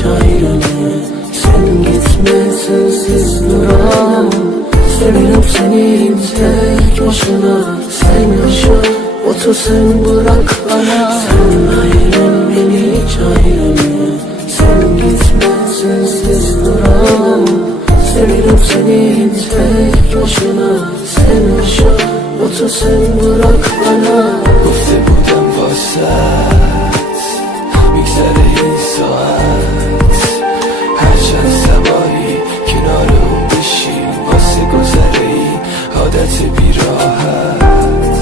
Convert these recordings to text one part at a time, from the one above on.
hiç ayrını. Sen gitme sensiz duramam. Seviyorum seni tek başına. Sen yaşa otur sen bırak bana. Sen ayrıl beni hiç ayrını. Sen gitme sensiz duramam. Seviyorum seni tek başına. Sen yaşa otur sen bırak bana. گفته بودم واسط میگذره این ساعت، هرچند سبایی کنار اون بشیم واسه گذره این عادت بیراحت.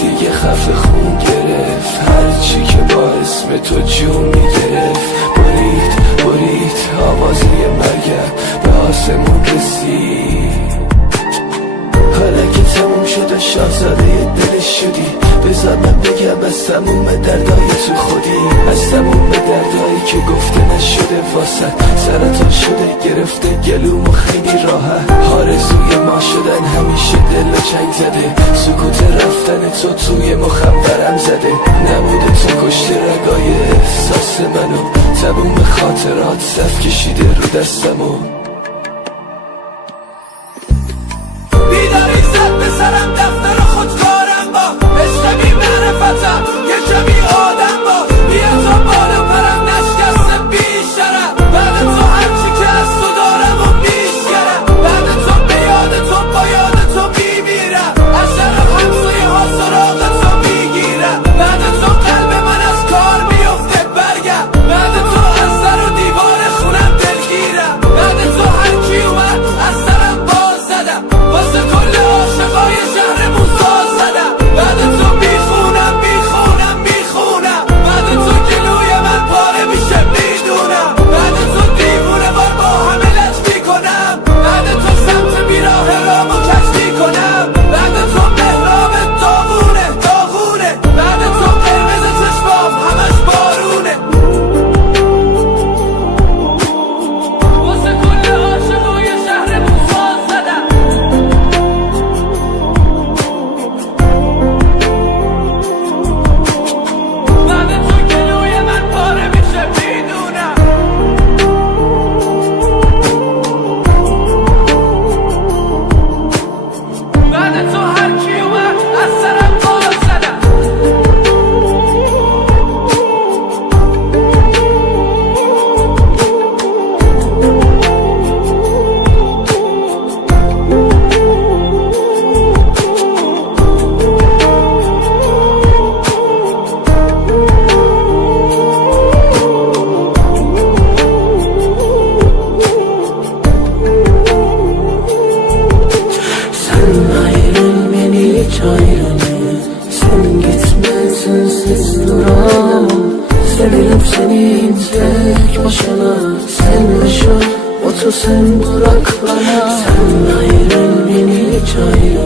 دیگه خفه خون گرفت هرچی که با اسم تو جون میگرفت. برید آوازه مرگم به آسمون رسید. حالا که تموم شده شاهزاده دلش شدی، بذار من بگم از تموم دردای تو خودی، از تموم دردایی که گفته نشده واسد. سرطان شده گرفته گلومو خیلی راحت. آرزوی ما شدن همیشه دل و چنگ زده. سکوت رفتن تو توی مخم برم زده. نبوده تو کشته رگای احساس منو، تموم خاطرات صف کشیده رو دستمو. بیداری زد به سرم دفتر خودکارم با عشق بی معرفتم یه کمی آدم با. بیا تا بالا پرم نشکسته بیشترم. بعد تو هرچی که از تو دارم و بیشترم. بعد تو به یاد تو با یاد تو میمیرم. از شرف همسوی ها سراغ تو میگیرم. بعد تو قلب من از کار میفته برگم. بعد تو از سر و دیوار خونم دلگیرم. بعد تو هرکی اومد از سرم باز زدم. واسه کل عاشقای شهرمون ساز زدم. بعد تو میخونم بعد تو گلوی من پاره میشه میدونم. بعد تو دیوونه بار با همه لج میکنم. بعد تو سمت بیراه رامو کش میکنم. بعد تو مهراب داغونه. بعد تو قرمز چشمام همش بارونه. واسه کل عاشقای شهرمون ساز زدم. بعد تو گلوی من پاره میشه میدونم. بعد تو هر کی اومد از سرم باز زدم. Sen ayrıl beni hiç ayrını. Sen gitme sensiz duramam. Seviyorum seni tek başına. Sen yaşa otur sen bırak bana. Sen ayrıl beni hiç ayrını.